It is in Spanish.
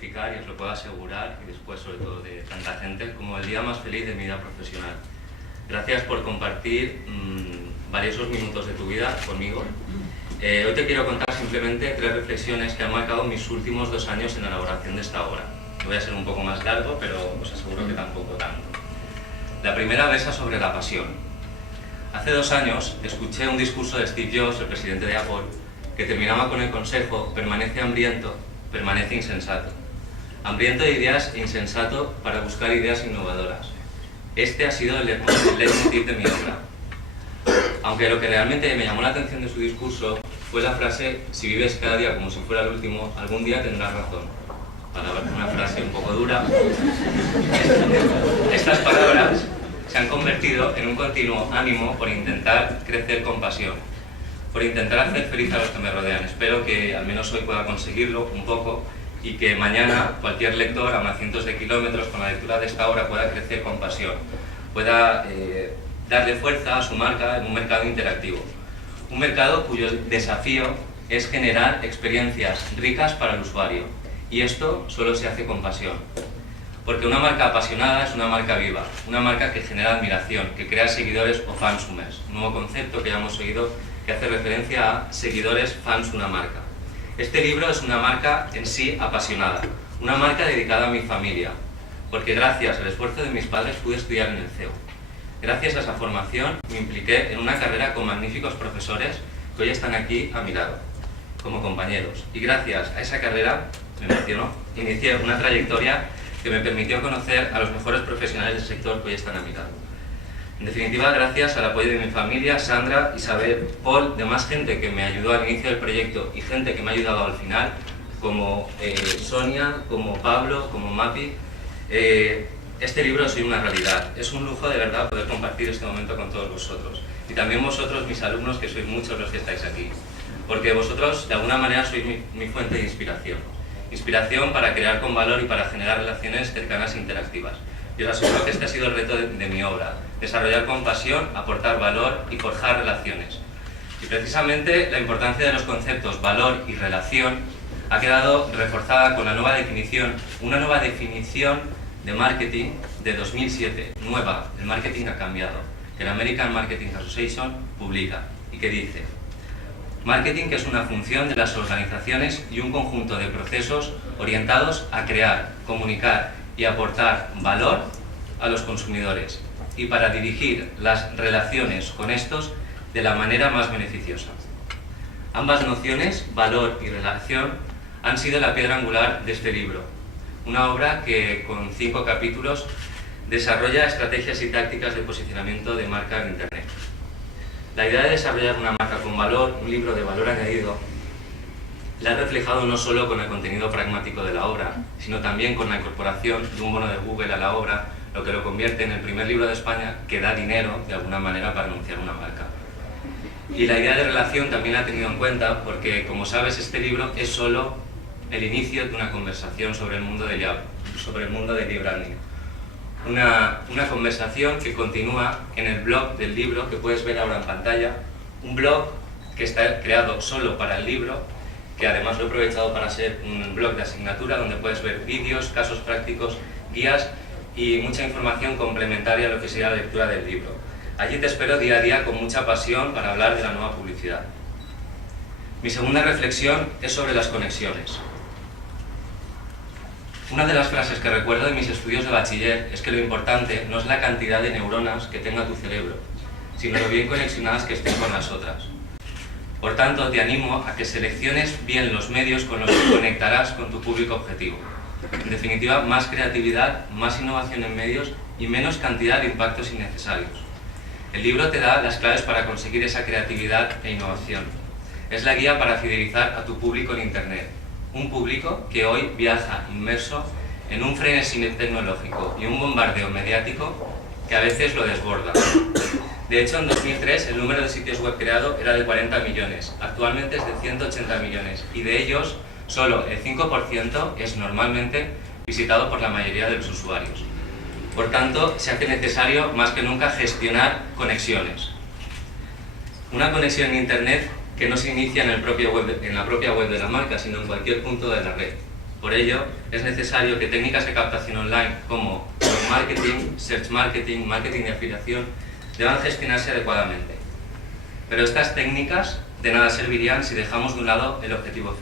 calificar, y os lo puedo asegurar, y después sobre todo de tanta gente, como el día más feliz de mi vida profesional. Gracias por compartir valiosos minutos de tu vida conmigo. Hoy te quiero contar simplemente 3 reflexiones que han marcado mis últimos 2 años en la elaboración de esta obra. Voy a ser un poco más largo, pero os aseguro que tampoco tanto. La primera versa sobre la pasión. Hace 2 años escuché un discurso de Steve Jobs, el presidente de Apple, que terminaba con el consejo: permanece hambriento, permanece insensato. Hambriento de ideas e insensato para buscar ideas innovadoras. Este ha sido el leitmotiv de mi obra. Aunque lo que realmente me llamó la atención de su discurso fue la frase: si vives cada día como si fuera el último, algún día tendrás razón. Una frase un poco dura. Estas palabras se han convertido en un continuo ánimo por intentar crecer con pasión, por intentar hacer feliz a los que me rodean. Espero que al menos hoy pueda conseguirlo un poco, y que mañana cualquier lector a cientos de kilómetros con la lectura de esta obra pueda crecer con pasión, pueda darle fuerza a su marca en un mercado interactivo. Un mercado cuyo desafío es generar experiencias ricas para el usuario, y esto solo se hace con pasión. Porque una marca apasionada es una marca viva, una marca que genera admiración, que crea seguidores o fansumers, un nuevo concepto que ya hemos oído que hace referencia a seguidores, fans, una marca. Este libro es una marca en sí apasionada, una marca dedicada a mi familia, porque gracias al esfuerzo de mis padres pude estudiar en el CEU. Gracias a esa formación me impliqué en una carrera con magníficos profesores que hoy están aquí a mi lado, como compañeros. Y gracias a esa carrera, me emocionó, inicié una trayectoria que me permitió conocer a los mejores profesionales del sector que hoy están a mi lado. En definitiva, gracias al apoyo de mi familia, Sandra, Isabel, Paul, demás gente que me ayudó al inicio del proyecto y gente que me ha ayudado al final, como Sonia, como Pablo, como Mapi, este libro es una realidad. Es un lujo de verdad poder compartir este momento con todos vosotros. Y también vosotros, mis alumnos, que sois muchos los que estáis aquí. Porque vosotros, de alguna manera, sois mi fuente de inspiración. Inspiración para crear con valor y para generar relaciones cercanas e interactivas. Y os aseguro que este ha sido el reto de mi obra: desarrollar con pasión, aportar valor y forjar relaciones. Y precisamente la importancia de los conceptos valor y relación ha quedado reforzada con la nueva definición, una nueva definición de marketing de 2007, nueva. El marketing ha cambiado, que la American Marketing Association publica, y que dice: marketing, que es una función de las organizaciones y un conjunto de procesos orientados a crear, comunicar y aportar valor a los consumidores, y para dirigir las relaciones con estos de la manera más beneficiosa. Ambas nociones, valor y relación, han sido la piedra angular de este libro, una obra que con 5 capítulos desarrolla estrategias y tácticas de posicionamiento de marca en Internet. La idea de desarrollar una marca con valor, un libro de valor añadido, la he reflejado no solo con el contenido pragmático de la obra, sino también con la incorporación de un bono de Google a la obra, lo que lo convierte en el primer libro de España que da dinero, de alguna manera, para anunciar una marca. Y la idea de relación también la he tenido en cuenta porque, como sabes, este libro es solo el inicio de una conversación sobre el mundo del e-branding. Una conversación que continúa en el blog del libro que puedes ver ahora en pantalla, un blog que está creado solo para el libro, que además lo he aprovechado para ser un blog de asignatura donde puedes ver vídeos, casos prácticos, guías y mucha información complementaria a lo que sería la lectura del libro. Allí te espero día a día con mucha pasión para hablar de la nueva publicidad. Mi segunda reflexión es sobre las conexiones. Una de las frases que recuerdo de mis estudios de bachiller es que lo importante no es la cantidad de neuronas que tenga tu cerebro, sino lo bien conexionadas que estén con las otras. Por tanto, te animo a que selecciones bien los medios con los que conectarás con tu público objetivo. En definitiva, más creatividad, más innovación en medios y menos cantidad de impactos innecesarios. El libro te da las claves para conseguir esa creatividad e innovación. Es la guía para fidelizar a tu público en Internet. Un público que hoy viaja inmerso en un frenesí tecnológico y un bombardeo mediático que a veces lo desborda. De hecho, en 2003 el número de sitios web creado era de 40 millones, actualmente es de 180 millones, y de ellos solo el 5% es normalmente visitado por la mayoría de los usuarios. Por tanto, se hace necesario más que nunca gestionar conexiones. Una conexión en Internet que no se inicia en la propia web de la marca, sino en cualquier punto de la red. Por ello, es necesario que técnicas de captación online como cross marketing, search marketing, marketing de afiliación deban gestionarse adecuadamente. Pero estas técnicas de nada servirían si dejamos de un lado el objetivo final.